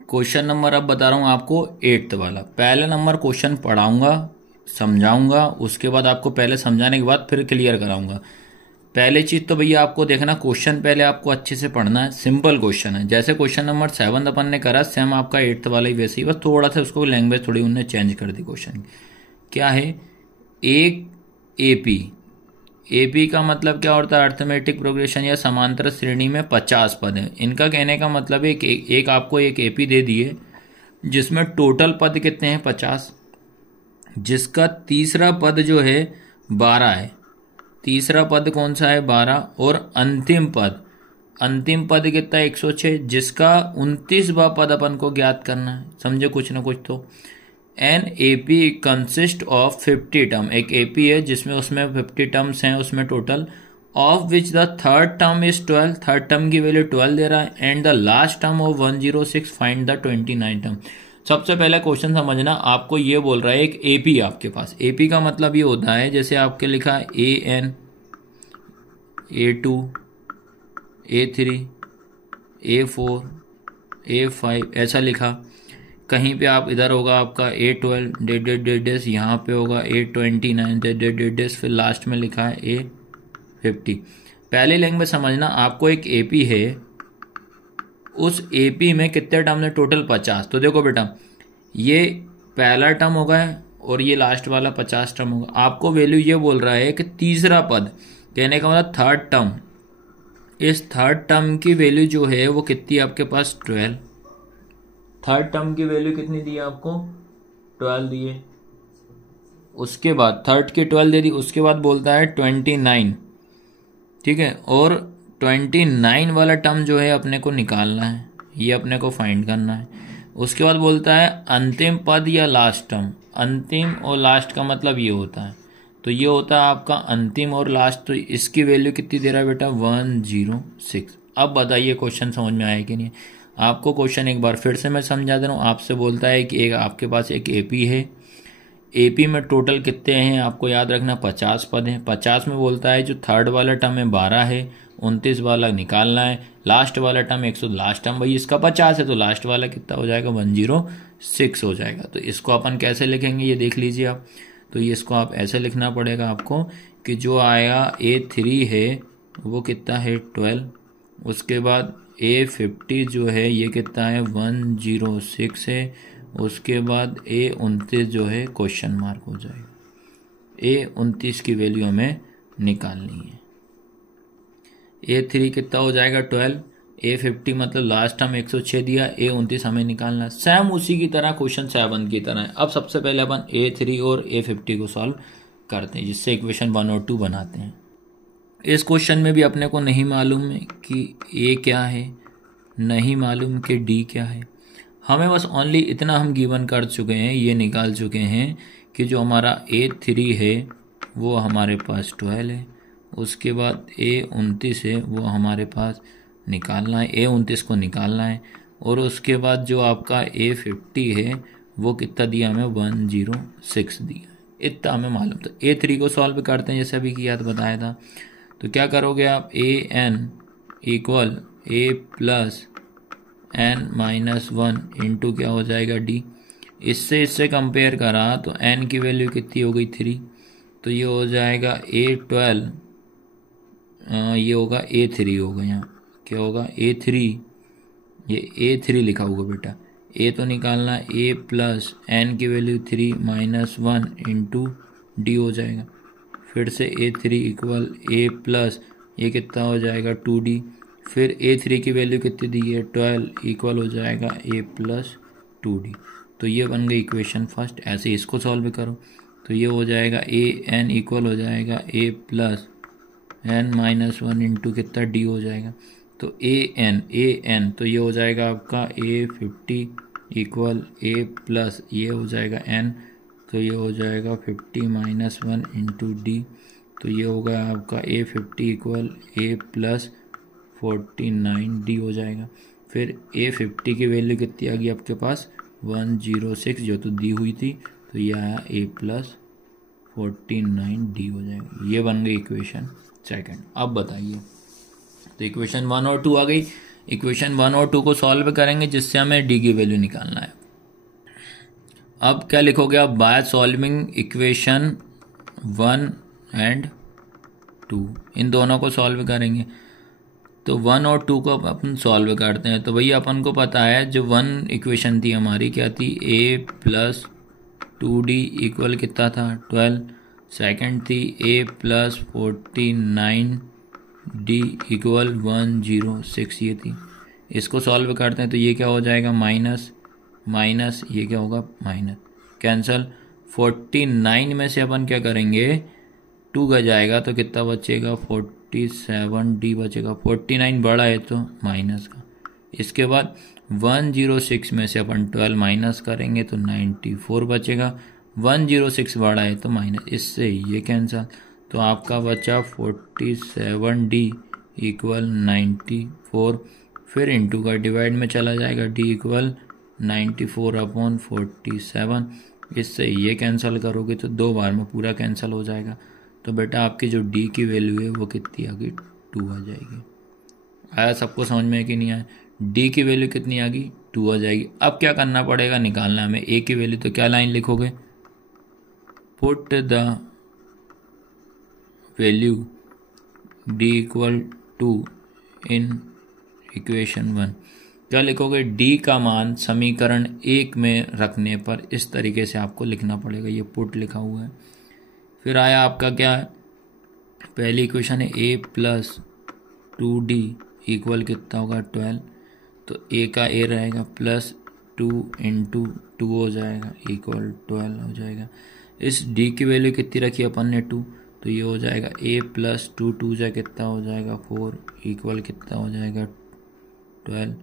Question number अब बता रहा हूँ आपको 8th वाला। पहले नंबर क्वेश्चन पढ़ाऊंगा, समझाऊंगा, उसके बाद आपको पहले समझाने के बाद फिर क्लियर कराऊंगा। पहले चीज तो भैया आपको देखना, क्वेश्चन पहले आपको अच्छे से पढ़ना है। सिंपल क्वेश्चन है, जैसे क्वेश्चन नंबर 7 अपन ने करा सेम आपका 8th वाला ही वैसे ही, बस थोड़ा सा उसको लैंग्वेज थोड़ी उन्होंने चेंज कर दी। क्वेश्चन क्या है, एक एपी, एपी का मतलब क्या होता है, अर्थमेटिक प्रोग्रेशन या समांतर श्रेणी में 50 पद है। इनका कहने का मतलब है कि एक आपको एक एपी दे दिए जिसमें टोटल पद कितने हैं 50, जिसका तीसरा पद जो है 12 है। तीसरा पद कौन सा है 12, और अंतिम पद कितना है 106, जिसका 29वां पद अपन को ज्ञात करना है। समझे कुछ ना कुछ तो। An AP consist of 50 term, एक एपी है जिसमें उसमें 50 टर्म्स हैं उसमें total, of which the third term is 12, third term की वैल्यू 12 दे रहा है, and the last term of 106 find the 29 term. सबसे पहले क्वेश्चन समझना, आपको ये बोल रहा है एक एपी आपके पास। एपी का मतलब ये होता है जैसे आपके लिखा है AN, A2, A3, A4, A5 ऐसा लिखा। कहीं पे आप इधर होगा आपका A12 डेड डेड डेड डेस, यहाँ पे होगा A29 डेड डेड डेड डेस, फिर लास्ट में लिखा है A50। पहले लैंग्वेज समझना, आपको एक एपी है, उस एपी में कितने टर्म है टोटल 50। तो देखो बेटा, ये पहला टर्म होगा और ये लास्ट वाला 50 टर्म होगा। आपको वैल्यू ये बोल रहा है कि तीसरा पद, कहने का मतलब थर्ड टर्म, इस थर्ड टर्म की वैल्यू जो है वो कितनी है आपके पास 12। थर्ड टर्म की वैल्यू कितनी दी है आपको 12 दी है। उसके बाद थर्ड की 12 दे दी, उसके बाद बोलता है 29, ठीक है, और 29 वाला टर्म जो है अपने को निकालना है, ये अपने को फाइंड करना है। उसके बाद बोलता है अंतिम पद या लास्ट टर्म। अंतिम और लास्ट का मतलब ये होता है, तो ये होता है आपका अंतिम और लास्ट। तो इसकी वैल्यू कितनी दे रहा है बेटा 106। अब बताइए क्वेश्चन समझ में आया कि नहीं। आपको क्वेश्चन एक बार फिर से मैं समझा दे रहा हूँ। आपसे बोलता है कि एक आपके पास एक एपी है, एपी में टोटल कितने हैं आपको याद रखना 50 पद हैं। 50 में बोलता है जो थर्ड वाला टर्म है 12 है, 29 वाला निकालना है, लास्ट वाला टर्म 100, लास्ट टर्म भाई इसका 50 है तो लास्ट वाला कितना हो जाएगा 106 हो जाएगा। तो इसको अपन कैसे लिखेंगे ये देख लीजिए आप। तो ये इसको आप ऐसे लिखना पड़ेगा आपको कि जो आया A3 है वो कितना है 12, उसके बाद A50 जो है ये कितना है 106 है, उसके बाद A29 जो है क्वेश्चन मार्क हो जाएगा। A29 की वैल्यू हमें निकालनी है। A3 कितना हो जाएगा 12, A50 मतलब लास्ट टाइम 106 दिया, A29 हमें निकालना है। सेम उसी की तरह क्वेश्चन 7 की तरह है। अब सबसे पहले अपन A3 और A50 को सॉल्व करते हैं, जिससे इक्वेशन 1 और 2 बनाते हैं। इस क्वेश्चन में भी अपने को नहीं मालूम है कि A क्या है, नहीं मालूम कि D क्या है। हमें बस ओनली इतना हम गिवन कर चुके हैं, ये निकाल चुके हैं कि जो हमारा A3 है वो हमारे पास 12 है, उसके बाद A29 है वो हमारे पास निकालना है, A29 को निकालना है, और उसके बाद जो आपका A50 है वो कितना दिया हमें 106 दिया, इतना हमें मालूम। तो A3 को सॉल्व करते हैं जैसे अभी किया तो बताया था। तो क्या करोगे आप, AN equal A plus n-1 into क्या हो जाएगा D। इससे कंपेयर करा तो n की वैल्यू कितनी हो गई 3, तो ये हो जाएगा A12, ये होगा A3 होगा, यहाँ क्या होगा A3, ये A3 लिखा होगा बेटा। A तो निकालना, A प्लस n की वैल्यू 3 माइनस 1 इंटू D हो जाएगा। फिर से A3 इक्वल A प्लस ये कितना हो जाएगा 2D, फिर A3 की वैल्यू कितनी दी है 12 इक्वल हो जाएगा A प्लस 2D। तो ये बन गई इक्वेशन फर्स्ट। ऐसे इसको सॉल्व करो तो ये हो जाएगा AN इक्वल हो जाएगा A plus n minus 1 into कितना D हो जाएगा। तो AN तो ये हो जाएगा आपका A50 इक्वल A प्लस ये हो जाएगा n, तो ये हो जाएगा 50 माइनस 1 इंटू D। तो ये होगा आपका A50 equal A plus 49D हो जाएगा। फिर A50 की वैल्यू कितनी आ गई आपके पास 106 जो तो दी हुई थी, तो ये आया A प्लस 49D हो जाएगा। ये बन गई इक्वेशन सेकंड। अब बताइए, तो इक्वेशन 1 और 2 आ गई। इक्वेशन 1 और 2 को सॉल्व करेंगे जिससे हमें डी की वैल्यू निकालना है। अब क्या लिखोगे आप, बाय सॉल्विंग इक्वेशन 1 एंड 2, इन दोनों को सॉल्व करेंगे। तो 1 और 2 को अपन सॉल्व करते हैं। तो भैया अपन को पता है जो 1 इक्वेशन थी हमारी क्या थी, a प्लस 2d इक्वल कितना था 12। सेकंड थी a प्लस 49d इक्वल 106, ये थी। इसको सॉल्व करते हैं तो ये क्या हो जाएगा, माइनस माइनस, ये क्या होगा माइनस, कैंसल। 49 में से अपन क्या करेंगे, 2 का जाएगा तो कितना बचेगा 47d बचेगा। 49 बड़ा है तो माइनस का। इसके बाद 106 में से अपन 12 माइनस करेंगे तो 94 बचेगा। 106 बड़ा है तो माइनस, इससे ये कैंसल। तो आपका बचा 47d इक्वल 94, फिर इंटू का डिवाइड में चला जाएगा, d इक्वल 94/47। इससे ये कैंसिल करोगे तो 2 बार में पूरा कैंसिल हो जाएगा। तो बेटा आपकी जो d की वैल्यू है वो कितनी आ गई, 2 आ जाएगी। आया सबको समझ में कि नहीं आया, d की वैल्यू कितनी आ गई, 2 आ जाएगी। अब क्या करना पड़ेगा, निकालना हमें a की वैल्यू। तो क्या लाइन लिखोगे, put the value d equal 2 in equation 1। क्या लिखोगे, d का मान समीकरण 1 में रखने पर इस तरीके से आपको लिखना पड़ेगा। ये पुट लिखा हुआ है। फिर आया आपका क्या है, पहली इक्वेशन है a प्लस 2d इक्वल कितना होगा 12। तो a का a रहेगा प्लस 2 इंटू 2 हो जाएगा इक्वल 12 हो जाएगा। इस d की वैल्यू कितनी रखी अपन ने 2, तो ये हो जाएगा a प्लस 2, 2 जा कितना हो जाएगा 4 इक्वल कितना हो जाएगा 12।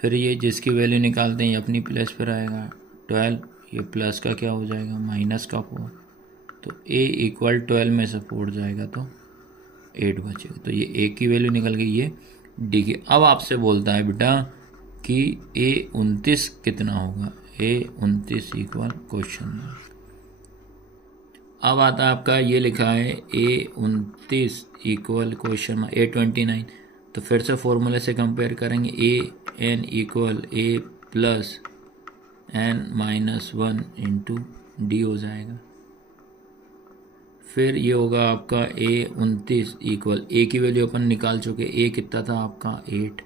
फिर ये जिसकी वैल्यू निकालते हैं ये अपनी प्लस पर आएगा 12, ये प्लस का क्या हो जाएगा माइनस का 4। तो a इक्वल 12 में से 4 जाएगा तो 8 बचेगा। तो ये a की वैल्यू निकल गई, ये d की। अब आपसे बोलता है बेटा कि a 29 कितना होगा, a 29 इक्वल क्वेश्चन मार्क। अब आता है आपका ये लिखा है a 29 equal question mark a 29। तो फिर से फॉर्मूले से कंपेयर करेंगे, a n equal a plus n minus 1 into D हो जाएगा। फिर ये होगा आपका a 29 इक्वल, a की वैल्यू अपन निकाल चुके, a कितना था आपका 8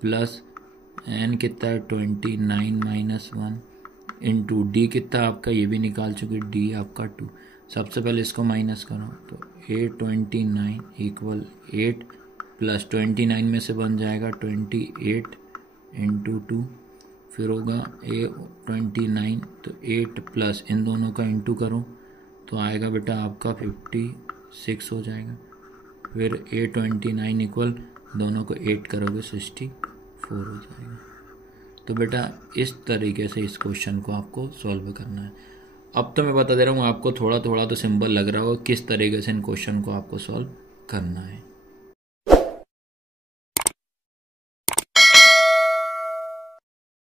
प्लस n कितना है 29 माइनस 1 इंटू डी कितना आपका, ये भी निकाल चुके, d आपका 2। सबसे पहले इसको माइनस करो तो a 29 इक्वल 8 प्लस 29 में से बन जाएगा 28 इंटू 2। फिर होगा a 29 तो 8 प्लस इन दोनों का इंटू करो तो आएगा बेटा आपका 56 हो जाएगा। फिर a 29 इक्वल दोनों को 8 करोगे 64 हो जाएगा। तो बेटा इस तरीके से इस क्वेश्चन को आपको सॉल्व करना है। अब तो मैं बता दे रहा हूँ आपको, थोड़ा थोड़ा तो सिंपल लग रहा होगा किस तरीके से इन क्वेश्चन को आपको सॉल्व करना है।